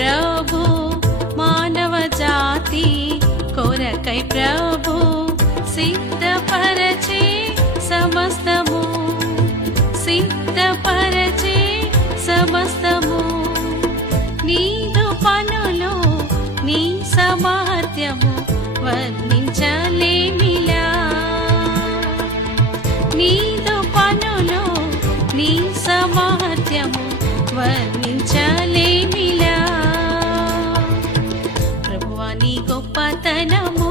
ప్రభు మానవ జాతి కొరకై ప్రభు సిద్ధపరచే సమస్తము సిద్ధపరచే సమస్తము నీదు పనులు నీ సామర్థ్యము వర్ణించలేమిలా నీదు పనులు నీ సామర్థ్యము వర్ణించలేమిలా ప్రభువా నీ గొప్పతనము